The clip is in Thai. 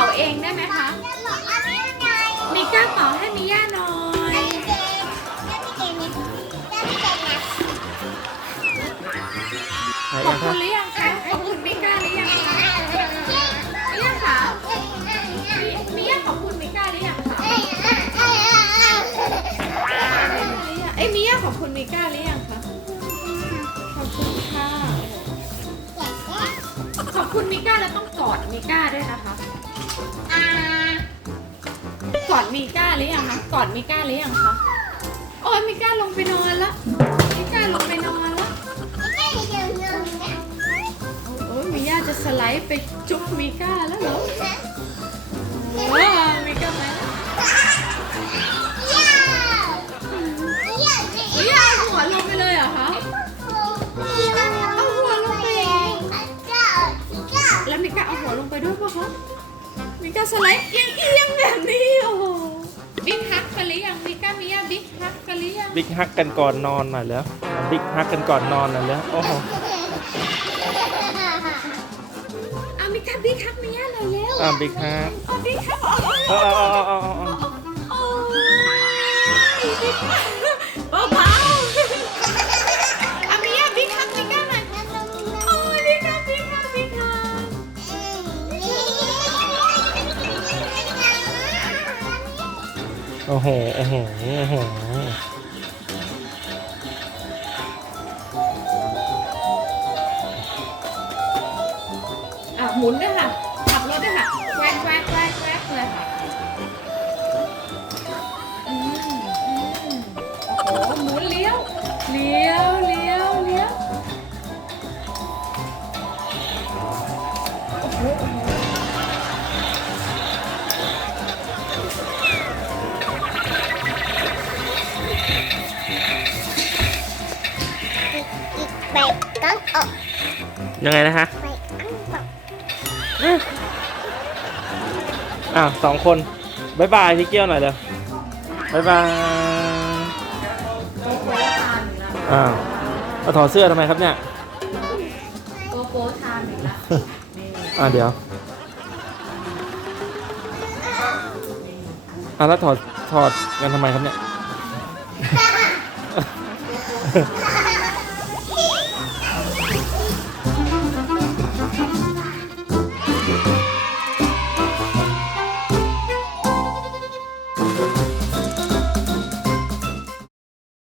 าเองได้ไหมคะมีก้าเป่ให้มีย่าหน่อยนขอบคุณหรือยังคะขอบคุณมิก้าหรือยังคะมิก้าวมิมิย่าขอบคุณมิก้าหรือยังคะเอ้ยมิย่าขอบคุณมิก้าหรือยังคะขอบคุณค่ะ ขอบคุณมิก้าแล้วต้อง กอดมิก้าด้วยนะคะกอดมิก้าหรือยังคะกอดมิก้าหรือยังคะโอ้ยมิก้าลงไปนอนแล้วมิก้าลงไปนอนแล้วโอ้ยมิย่าจะสไลด์ไปจุ๊บมิก้าแล้วเหรอว้า แล้วมิก้าเอาหัวลงไปด้วยปะคะมิก้าสไลด์เอียงเอียงๆแบบนี้โอ้โหบิ๊กฮักกันหรือยังมิก้ามิย่าบิ๊กฮักกันหรือยังบิ๊กฮักกันก่อนนอนหน่อยแล้วบิ๊กฮักกันก่อนนอนหน่อยแล้วโอ้โหเอามิก้าบิ๊กฮักมิย่าหน่อยเร็วอ่าบิ๊กฮักเอาบิ๊กฮักอาเออาเออาเอาเอาโอ้ โอ้โห โอ้โห โอ้โห อะหมุนด้วยค่ะ ขับรถด้วยค่ะแวกแวกแวกแวกเลยค่ะอืมอืมโอ้โหหมุนเลี้ยว เลี้ยวเลี้ยว ยังไงนะคะอ้าวสองคนบายบายพี่เกี้ยวหน่อยเร็วบายบายโกโก้ทานอีกแล้วอ้าวเอาถอดเสื้อทำไมครับเนี่ยโกโก้ทานอีกแล้วนี่อ่าเดี๋ยวอ่าแล้วถอดถอดกันทำไมครับเนี่ย